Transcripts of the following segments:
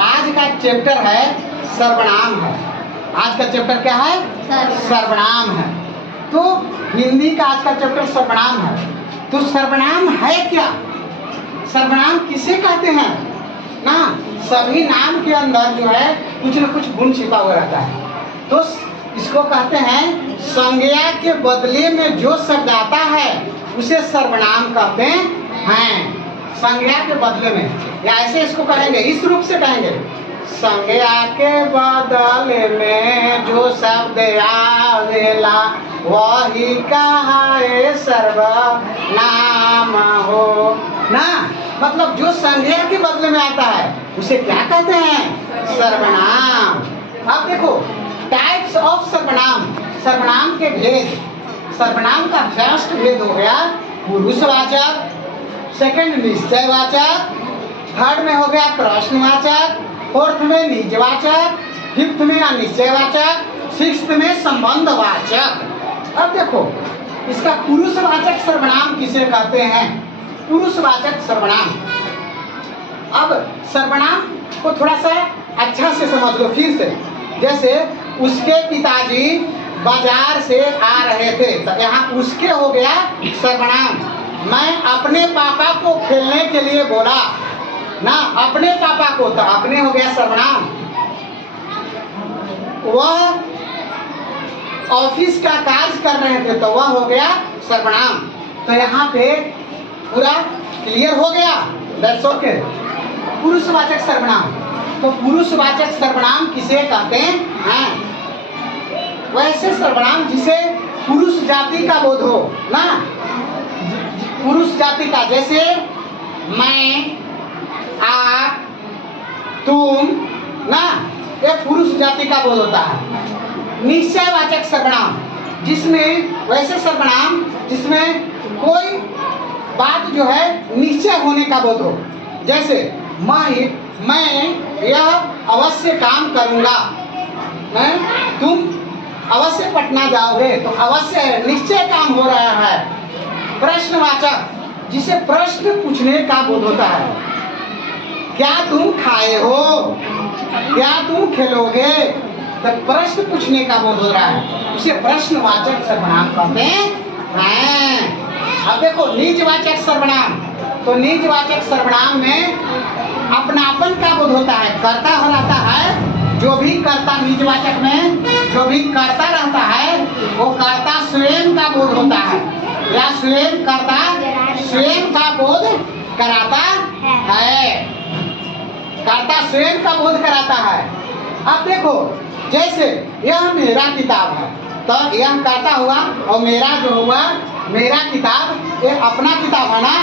आज का चैप्टर है सर्वनाम है। आज का चैप्टर क्या है? सर्वनाम है। तो हिंदी का आज का चैप्टर सर्वनाम है। तो सर्वनाम है क्या? सर्वनाम किसे कहते हैं ना? सभी नाम के अंदर जो है कुछ न कुछ गुण छिपा हुआ रहता है। तो इसको कहते हैं संज्ञा के बदले में जो शब्द आता है उसे सर्वनाम कहते हैं। संज्ञा के बदले में, या ऐसे इसको कहेंगे, इस रूप से कहेंगे, संज्ञा के बदले में जो शब्द आवेला वही कहाए सर्वनाम हो ना। मतलब जो संज्ञा के बदले में आता है उसे क्या कहते हैं? सर्वनाम। अब देखो टाइप्स ऑफ सर्वनाम, सर्वनाम के भेद। सर्वनाम का फर्स्ट भेद हो गया पुरुषवाचक, सेकंड निश्चयवाचक, थर्ड में हो गया प्रश्नवाचक, फोर्थ में निजवाचक, फिफ्थ में अनिश्चयवाचक, सिक्स्थ में संबंधवाचक। अब देखो इसका पुरुषवाचक सर्वनाम किसे कहते हैं? पुरुषवाचक सर्वनाम। अब सर्वनाम को थोड़ा सा अच्छा से समझ लो फिर से। जैसे उसके पिताजी बाजार से आ रहे थे, तो यहाँ उसके हो गया सर्वनाम। मैं अपने पापा को खेलने के लिए बोला ना, अपने पापा को, तो अपने हो गया सर्वनाम। वह ऑफिस का कार्य कर रहे थे, तो वह हो गया सर्वनाम। तो यहाँ पे पूरा क्लियर हो गया। That's okay. पुरुषवाचक सर्वनाम। तो पुरुषवाचक सर्वनाम किसे कहते हैं? वैसे सर्वनाम जिसे पुरुष जाति का बोध हो ना, पुरुष जाति का, जैसे मैं, आप, तुम ना, ये पुरुष जाति का बोध होता है। निश्चयवाचक सर्वनाम, जिसमें वैसे सर्वनाम जिसमें कोई बात जो है निश्चय होने का बोध हो। जैसे मैं यह अवश्य काम करूंगा, तुम अवश्य पटना जाओगे, तो अवश्य है, निश्चय काम हो रहा है। प्रश्नवाचक, जिसे प्रश्न पूछने का बोध होता है। क्या तुम खाए हो? क्या तुम खेलोगे? तो प्रश्न पूछने का बोध हो रहा है, उसे प्रश्नवाचक सर्वनाम कहते हैं। अब देखो निजवाचक सर्वनाम। तो निजवाचक सर्वनाम में अपनापन का बोध होता है। कर्ता हो रहता है, जो भी कर्ता निजवाचक में जो भी कर्ता रहता है वो कर्ता स्वयं का बोध होता है, या स्वयं कर्ता स्वयं का बोध कराता है। कर्ता स्वयं का बोध कराता है। अब देखो जैसे यह मेरा किताब है, तो यह कर्ता हुआ, और मेरा जो हुआ मेरा किताब, ये अपना किताब है ना,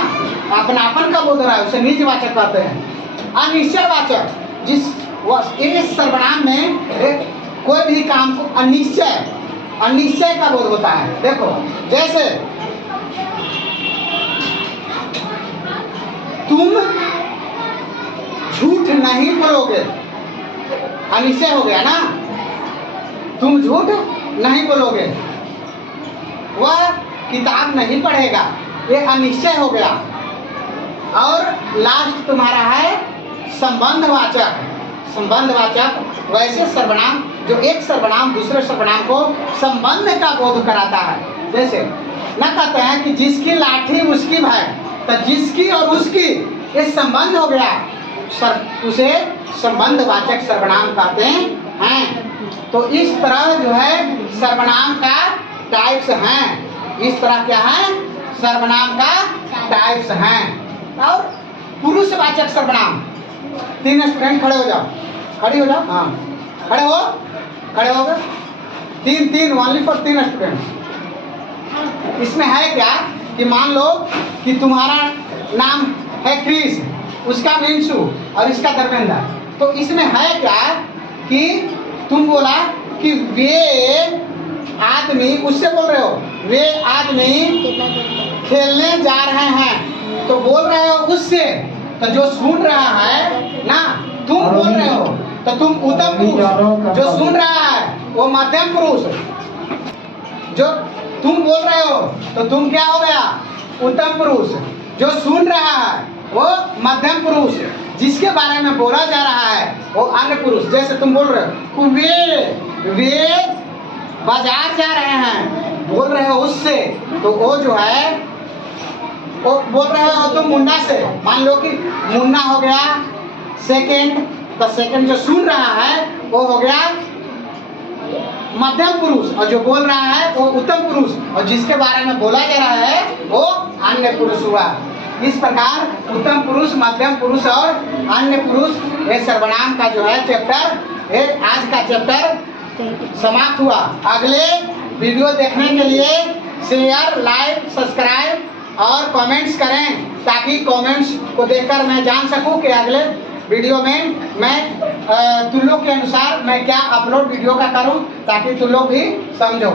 अपनापन का बोध हो रहा है, उसे निजवाचक कहते हैं। अनिश्चयवाचक, जिस इस सर्वनाम में कोई भी काम को अनिश्चय का बोध होता है। देखो जैसे तुम झूठ नहीं बोलोगे, अनिश्चय हो गया ना, तुम झूठ नहीं बोलोगे। वह किताब नहीं पढ़ेगा, ये अनिश्चय हो गया। और लास्ट तुम्हारा है संबंधवाचक। संबंधवाचक वैसे सर्वनाम जो एक सर्वनाम दूसरे सर्वनाम को संबंध का बोध कराता है। जैसे न कहते हैं कि जिसकी लाठी उसकी भाई, तो जिसकी और उसकी ये संबंध हो गया, उसे संबंधवाचक सर्वनाम कहते हैं। तो इस तरह जो है सर्वनाम का टाइप्स हैं। इस तरह क्या है? सर्वनाम का टाइप्स हैं। और पुरुषवाचक सर्वनाम, 3 स्टूडेंट खड़े हो जाओ, खड़ी हो जाओ, हाँ खड़े हो गए, 3 ओनली फॉर 3 स्टूडेंट। इसमें है क्या कि मान लो कि तुम्हारा नाम है क्रिस, उसका मिंशु और इसका धर्मेंद्र। तो इसमें है क्या कि तुम बोला कि वे आदमी, उससे बोल रहे हो वे आदमी खेलने जा रहे हैं, तो बोल रहे हो उससे। तो जो सुन रहा है ना, तुम बोल रहे हो, तो तुम उत्तम पुरुष, जो सुन रहा है वो मध्यम पुरुष, जो तुम बोल रहे हो तो तुम क्या हो गया? उत्तम पुरुष। जो सुन रहा है वो मध्यम पुरुष, जिसके बारे में बोला जा रहा है वो अन्य पुरुष। जैसे तुम बोल रहे हो वे बाजार जा रहे हैं, बोल रहे हो उससे, तो वो जो है वो बोल रहे हो तुम मुन्ना से। मान लो कि मुन्ना हो गया सेकंड, तो सेकंड जो सुन रहा है वो हो गया मध्यम पुरुष, और जो बोल रहा है वो उत्तम पुरुष, और जिसके बारे में बोला जा रहा है वो अन्य पुरुष हुआ। इस प्रकार उत्तम पुरुष, मध्यम पुरुष और अन्य पुरुष ये सर्वनाम का जो है चैप्टर, ये आज का चैप्टर समाप्त हुआ। अगले वीडियो देखने के लिए शेयर, लाइक, सब्सक्राइब और कमेंट्स करें, ताकि कमेंट्स को देखकर मैं जान सकूं कि अगले वीडियो में मैं तुम लोग के अनुसार मैं क्या अपलोड वीडियो का करूं, ताकि तुम लोग भी समझो।